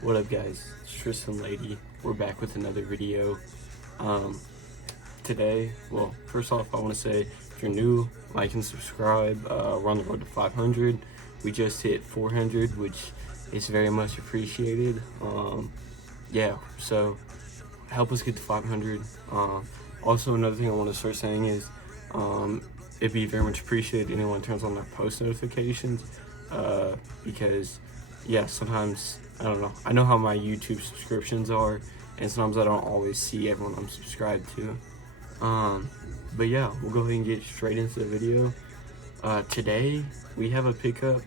What up, guys? It's Tristan Lady. We're back with another video. Today, well, first off, I want to say if you're new, like and subscribe. We're on the road to 500. We just hit 400, which is very much appreciated. Yeah, so help us get to 500. Also, another thing I want to start saying is it'd be very much appreciated if anyone turns on their post notifications because, yeah, sometimes, I don't know. I know how my YouTube subscriptions are, and sometimes I don't always see everyone I'm subscribed to. But yeah, we'll go ahead and get straight into the video. Today, we have a pickup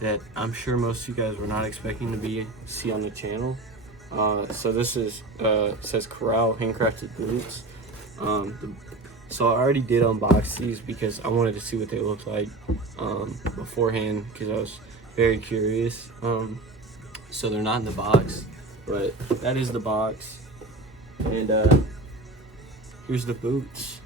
that I'm sure most of you guys were not expecting to see on the channel. So this is says Corral handcrafted boots. So I already did unbox these because I wanted to see what they look like beforehand, because I was very curious. So they're not in the box, but that is the box, and here's the boots.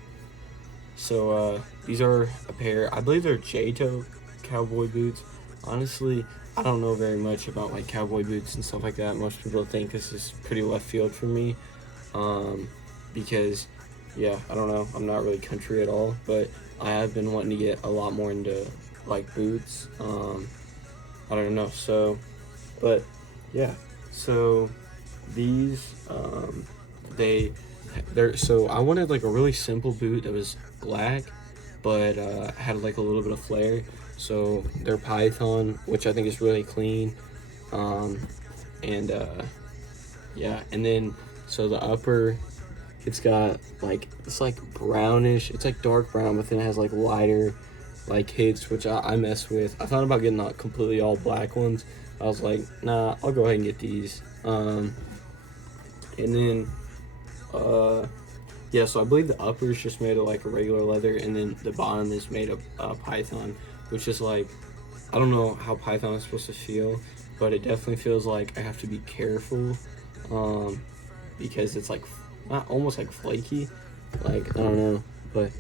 So these are a pair, I believe they're J-toe cowboy boots. Honestly, I don't know very much about like cowboy boots and stuff like that. Most people think this is pretty left field for me, because, yeah, I don't know, I'm not really country at all, but I have been wanting to get a lot more into like boots. I don't know, but yeah, so these so I wanted like a really simple boot that was black but had like a little bit of flair. So they're Python, which I think is really clean. Yeah, and then so the upper, it's like brownish, it's like dark brown, but then it has like lighter like hits, which I mess with. I thought about getting the completely all black ones. I was like, nah, I'll go ahead and get these. And then yeah, so I believe the upper is just made of like a regular leather, and then the bottom is made of Python, which is like, I don't know how Python is supposed to feel, but it definitely feels like I have to be careful, because it's like not almost like flaky, like, I don't know, but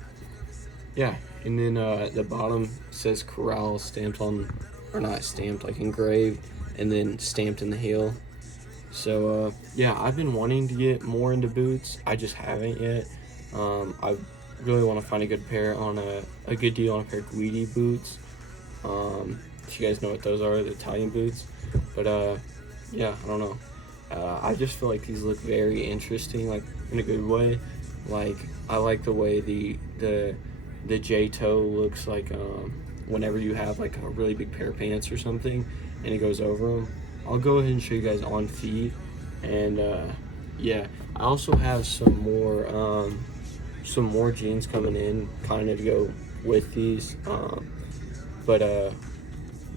yeah. And then the bottom says Corral stamped on, or not stamped, like engraved, and then stamped in the heel. So yeah, I've been wanting to get more into boots. I just haven't yet. I really want to find a good pair on a good deal on a pair of Guidi boots. If you guys know what those are, the Italian boots. But yeah, I don't know. I just feel like these look very interesting, like in a good way. Like, I like the way the J-toe looks like whenever you have like a really big pair of pants or something and it goes over them. I'll go ahead and show you guys on feet, and yeah, I also have some more jeans coming in kind of to go with these, but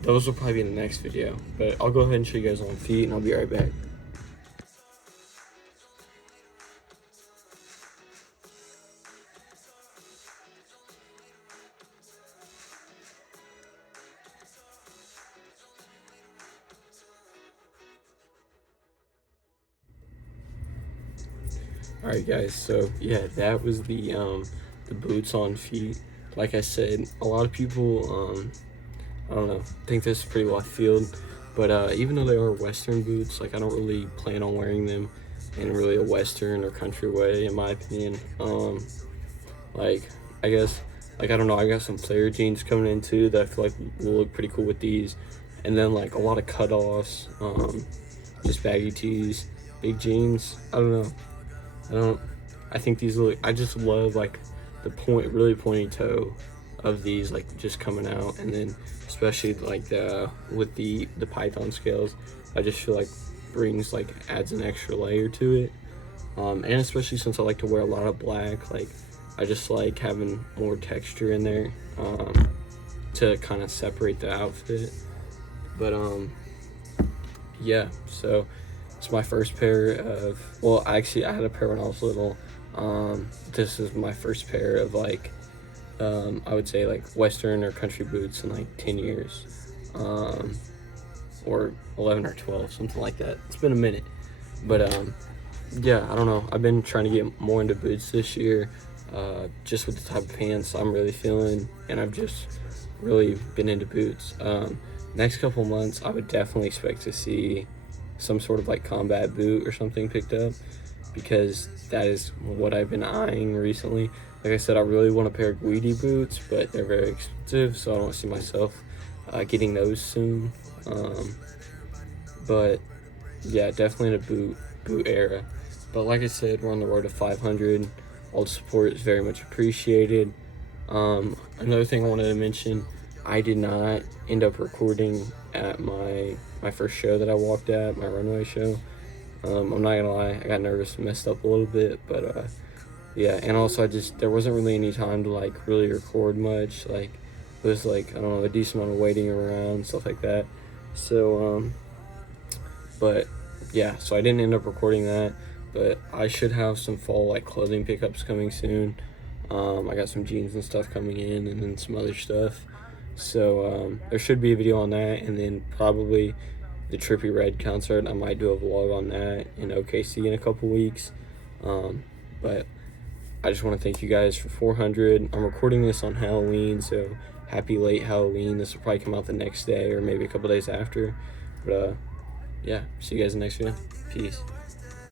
those will probably be in the next video. But I'll go ahead and show you guys on feet, and I'll be right back. Alright guys, so yeah, that was the boots on feet. Like I said, a lot of people, I don't know, think this is pretty left field, but even though they are Western boots, like, I don't really plan on wearing them in really a Western or country way, in my opinion. Like, I guess, like, I don't know, I got some flare jeans coming in too that I feel like will look pretty cool with these, and then like a lot of cutoffs, just baggy tees, big jeans. I don't know. I think these look, I just love like the really pointy toe of these, like just coming out, and then especially like with the Python scales, I just feel like adds an extra layer to it. And especially since I like to wear a lot of black, like I just like having more texture in there, to kind of separate the outfit. But yeah, so it's my first pair of, well, actually I had a pair when I was little. This is my first pair of like, I would say like Western or country boots in like 10 years, or 11 or 12, something like that. It's been a minute, but yeah, I don't know. I've been trying to get more into boots this year, just with the type of pants I'm really feeling, and I've just really been into boots. Next couple months, I would definitely expect to see some sort of like combat boot or something picked up, because that is what I've been eyeing recently. Like I said, I really want a pair of Guidi boots, but they're very expensive, so I don't see myself getting those soon. But yeah, definitely in a boot era. But like I said, we're on the road to 500. All the support is very much appreciated. Another thing I wanted to mention, I did not end up recording at my first show that I walked at, my runway show. I'm not gonna lie, I got nervous and messed up a little bit, but yeah, and also there wasn't really any time to like really record much. Like it was like, I don't know, a decent amount of waiting around, stuff like that. So but yeah, so I didn't end up recording that, but I should have some fall like clothing pickups coming soon. I got some jeans and stuff coming in, and then some other stuff. So there should be a video on that, and then probably the Trippie Redd concert. I might do a vlog on that in OKC in a couple weeks. But I just want to thank you guys for 400. I'm recording this on Halloween, so happy late Halloween. This will probably come out the next day or maybe a couple days after. But yeah, see you guys in the next video. Peace.